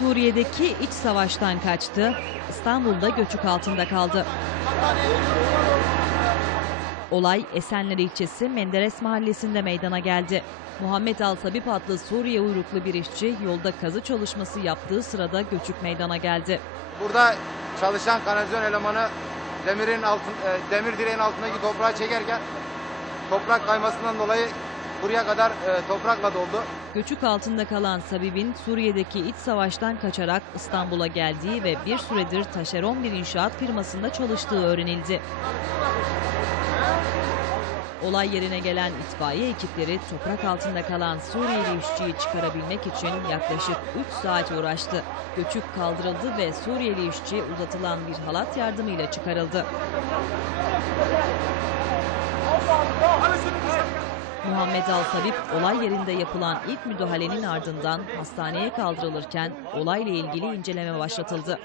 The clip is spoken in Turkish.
Suriye'deki iç savaştan kaçtı, İstanbul'da göçük altında kaldı. Olay Esenler ilçesi Menderes mahallesinde meydana geldi. Muhammed Al Tabip adlı Suriye uyruklu bir işçi yolda kazı çalışması yaptığı sırada göçük meydana geldi. Burada çalışan kanalizasyon elemanı demirin altın, e, demir direğin altındaki toprağı çekerken toprak kaymasından dolayı buraya kadar e, toprakla doldu. Göçük altında kalan Sabib'in Suriye'deki iç savaştan kaçarak İstanbul'a geldiği ve bir süredir taşeron bir inşaat firmasında çalıştığı öğrenildi. Olay yerine gelen itfaiye ekipleri toprak altında kalan Suriyeli işçiyi çıkarabilmek için yaklaşık 3 saat uğraştı. Göçük kaldırıldı ve Suriyeli işçi uzatılan bir halat yardımıyla çıkarıldı. Muhammed Al Tabip olay yerinde yapılan ilk müdahalenin ardından hastaneye kaldırılırken olayla ilgili inceleme başlatıldı.